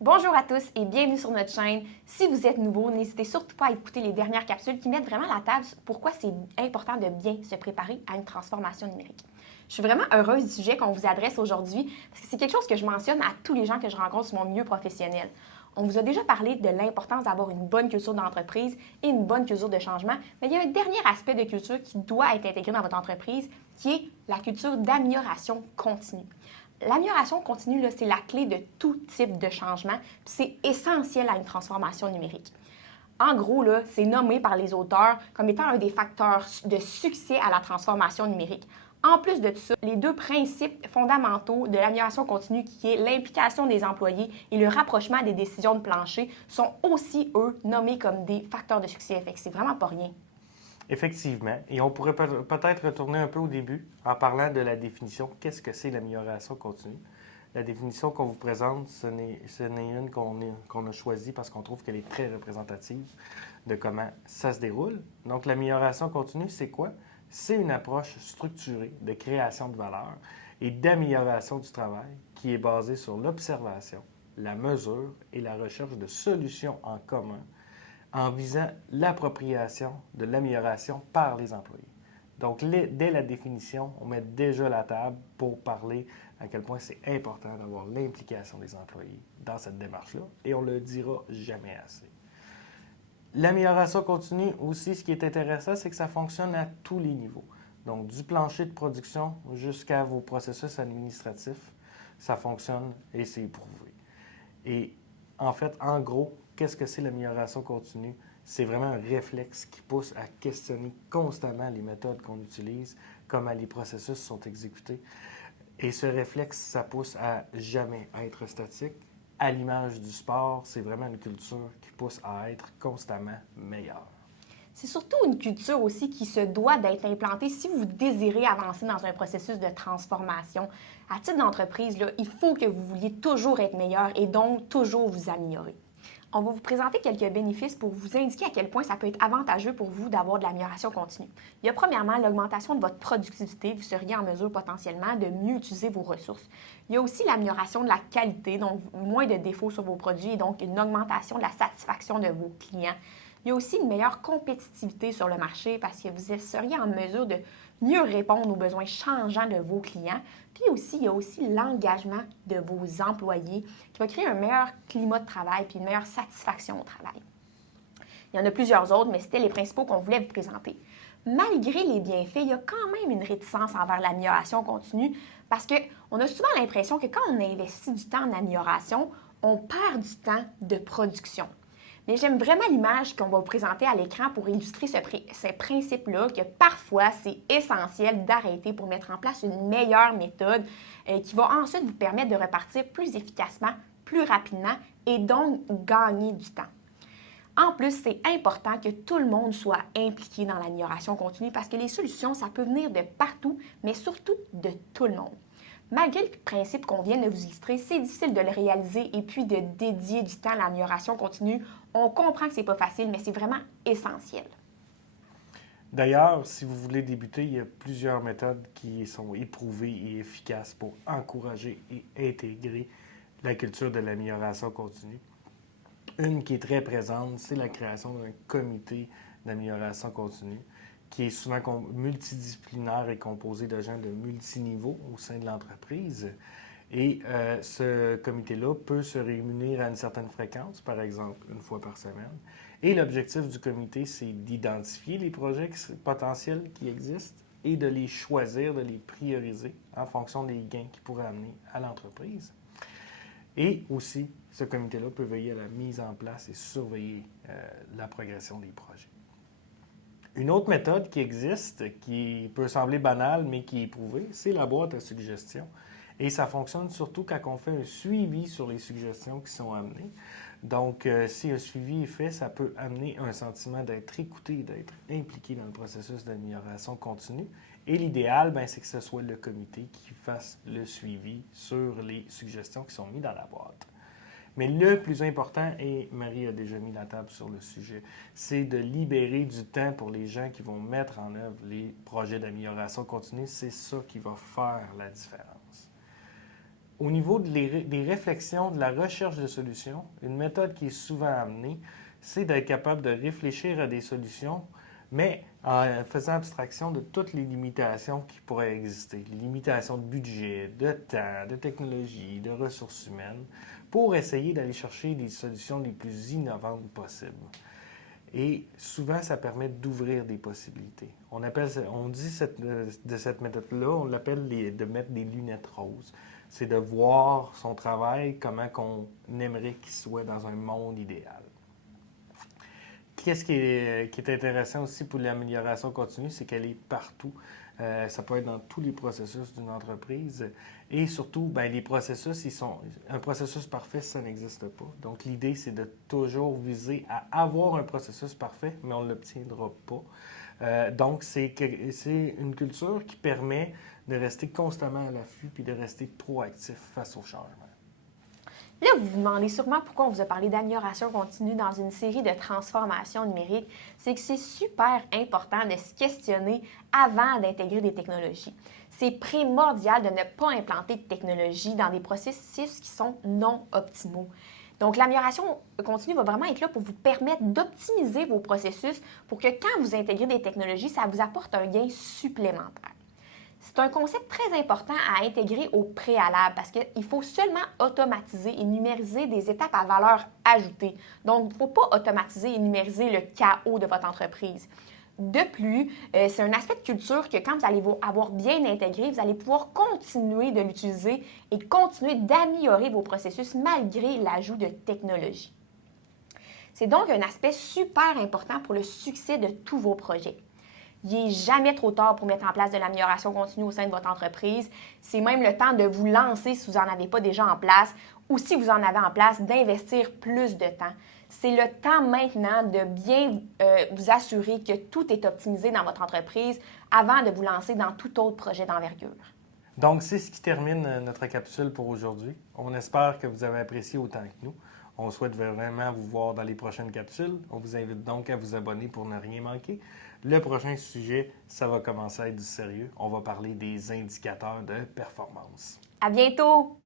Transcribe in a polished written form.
Bonjour à tous et bienvenue sur notre chaîne. Si vous êtes nouveau, n'hésitez surtout pas à écouter les dernières capsules qui mettent vraiment la table sur pourquoi c'est important de bien se préparer à une transformation numérique. Je suis vraiment heureuse du sujet qu'on vous adresse aujourd'hui parce que c'est quelque chose que je mentionne à tous les gens que je rencontre sur mon milieu professionnel. On vous a déjà parlé de l'importance d'avoir une bonne culture d'entreprise et une bonne culture de changement, mais il y a un dernier aspect de culture qui doit être intégré dans votre entreprise, qui est la culture d'amélioration continue. L'amélioration continue, c'est la clé de tout type de changement, puis c'est essentiel à une transformation numérique. En gros, c'est nommé par les auteurs comme étant un des facteurs de succès à la transformation numérique. En plus de tout ça, les deux principes fondamentaux de l'amélioration continue, qui est l'implication des employés et le rapprochement des décisions de plancher, sont aussi, eux, nommés comme des facteurs de succès. Fait que c'est vraiment pas rien. Effectivement. Et on pourrait peut-être retourner un peu au début en parlant de la définition. Qu'est-ce que c'est l'amélioration continue? La définition qu'on vous présente, ce n'est une qu'on a choisie parce qu'on trouve qu'elle est très représentative de comment ça se déroule. Donc, l'amélioration continue, c'est quoi? C'est une approche structurée de création de valeur et d'amélioration du travail qui est basée sur l'observation, la mesure et la recherche de solutions en commun en visant l'appropriation de l'amélioration par les employés. Donc, dès la définition, on met déjà la table pour parler à quel point c'est important d'avoir l'implication des employés dans cette démarche-là, et on ne le dira jamais assez. L'amélioration continue aussi, ce qui est intéressant, c'est que ça fonctionne à tous les niveaux. Donc, du plancher de production jusqu'à vos processus administratifs, ça fonctionne et c'est éprouvé. Et en fait, en gros, qu'est-ce que c'est l'amélioration continue? C'est vraiment un réflexe qui pousse à questionner constamment les méthodes qu'on utilise, comment les processus sont exécutés. Et ce réflexe, ça pousse à jamais être statique. À l'image du sport, c'est vraiment une culture qui pousse à être constamment meilleur. C'est surtout une culture aussi qui se doit d'être implantée si vous désirez avancer dans un processus de transformation. À titre d'entreprise, il faut que vous vouliez toujours être meilleur et donc toujours vous améliorer. On va vous présenter quelques bénéfices pour vous indiquer à quel point ça peut être avantageux pour vous d'avoir de l'amélioration continue. Il y a premièrement l'augmentation de votre productivité. Vous seriez en mesure potentiellement de mieux utiliser vos ressources. Il y a aussi l'amélioration de la qualité, donc moins de défauts sur vos produits et donc une augmentation de la satisfaction de vos clients. Il y a aussi une meilleure compétitivité sur le marché parce que vous seriez en mesure de mieux répondre aux besoins changeants de vos clients. Puis aussi, il y a aussi l'engagement de vos employés qui va créer un meilleur climat de travail puis une meilleure satisfaction au travail. Il y en a plusieurs autres, mais c'était les principaux qu'on voulait vous présenter. Malgré les bienfaits, il y a quand même une réticence envers l'amélioration continue parce qu'on a souvent l'impression que quand on investit du temps en amélioration, on perd du temps de production. Mais j'aime vraiment l'image qu'on va vous présenter à l'écran pour illustrer ces principes-là, que parfois, c'est essentiel d'arrêter pour mettre en place une meilleure méthode qui va ensuite vous permettre de repartir plus efficacement, plus rapidement et donc gagner du temps. En plus, c'est important que tout le monde soit impliqué dans l'amélioration continue parce que les solutions, ça peut venir de partout, mais surtout de tout le monde. Malgré le principe qu'on vient de vous illustrer, c'est difficile de le réaliser et puis de dédier du temps à l'amélioration continue. On comprend que c'est pas facile, mais c'est vraiment essentiel. D'ailleurs, si vous voulez débuter, il y a plusieurs méthodes qui sont éprouvées et efficaces pour encourager et intégrer la culture de l'amélioration continue. Une qui est très présente, c'est la création d'un comité d'amélioration continue qui est souvent multidisciplinaire et composé de gens de multiniveaux au sein de l'entreprise. Et ce comité-là peut se réunir à une certaine fréquence, par exemple une fois par semaine. Et l'objectif du comité, c'est d'identifier les projets potentiels qui existent et de les choisir, de les prioriser en fonction des gains qu'ils pourraient amener à l'entreprise. Et aussi, ce comité-là peut veiller à la mise en place et surveiller la progression des projets. Une autre méthode qui existe, qui peut sembler banale, mais qui est éprouvée, c'est la boîte à suggestions. Et ça fonctionne surtout quand on fait un suivi sur les suggestions qui sont amenées. Donc, si un suivi est fait, ça peut amener un sentiment d'être écouté, d'être impliqué dans le processus d'amélioration continue Et l'idéal, ben, c'est que ce soit le comité qui fasse le suivi sur les suggestions qui sont mises dans la boîte. Mais le plus important, et Marie a déjà mis la table sur le sujet, c'est de libérer du temps pour les gens qui vont mettre en œuvre les projets d'amélioration continue. C'est ça qui va faire la différence. Au niveau des réflexions, de la recherche de solutions, une méthode qui est souvent amenée, c'est d'être capable de réfléchir à des solutions, mais en faisant abstraction de toutes les limitations qui pourraient exister. Les limitations de budget, de temps, de technologie, de ressources humaines, pour essayer d'aller chercher des solutions les plus innovantes possibles. Et souvent, ça permet d'ouvrir des possibilités. On dit de cette méthode-là, on l'appelle de mettre des lunettes roses. C'est de voir son travail, comment qu'on aimerait qu'il soit dans un monde idéal. Qu'est-ce qui est intéressant aussi pour l'amélioration continue, c'est qu'elle est partout. Ça peut être dans tous les processus d'une entreprise. Et surtout, ben, les processus, un processus parfait, ça n'existe pas. Donc, l'idée, c'est de toujours viser à avoir un processus parfait, mais on ne l'obtiendra pas. Donc, c'est une culture qui permet de rester constamment à l'affût puis de rester proactif face au changement. Là, vous vous demandez sûrement pourquoi on vous a parlé d'amélioration continue dans une série de transformations numériques. C'est que c'est super important de se questionner avant d'intégrer des technologies. C'est primordial de ne pas implanter de technologies dans des processus qui sont non optimaux. Donc, l'amélioration continue va vraiment être là pour vous permettre d'optimiser vos processus pour que quand vous intégrez des technologies, ça vous apporte un gain supplémentaire. C'est un concept très important à intégrer au préalable parce qu'il faut seulement automatiser et numériser des étapes à valeur ajoutée. Donc, il ne faut pas automatiser et numériser le chaos de votre entreprise. De plus, c'est un aspect de culture que quand vous allez avoir bien intégré, vous allez pouvoir continuer de l'utiliser et continuer d'améliorer vos processus malgré l'ajout de technologies. C'est donc un aspect super important pour le succès de tous vos projets. Il n'est jamais trop tard pour mettre en place de l'amélioration continue au sein de votre entreprise. C'est même le temps de vous lancer si vous n'en avez pas déjà en place ou si vous en avez en place, d'investir plus de temps. C'est le temps maintenant de bien vous assurer que tout est optimisé dans votre entreprise avant de vous lancer dans tout autre projet d'envergure. Donc, c'est ce qui termine notre capsule pour aujourd'hui. On espère que vous avez apprécié autant que nous. On souhaite vraiment vous voir dans les prochaines capsules. On vous invite donc à vous abonner pour ne rien manquer. Le prochain sujet, ça va commencer à être du sérieux. On va parler des indicateurs de performance. À bientôt!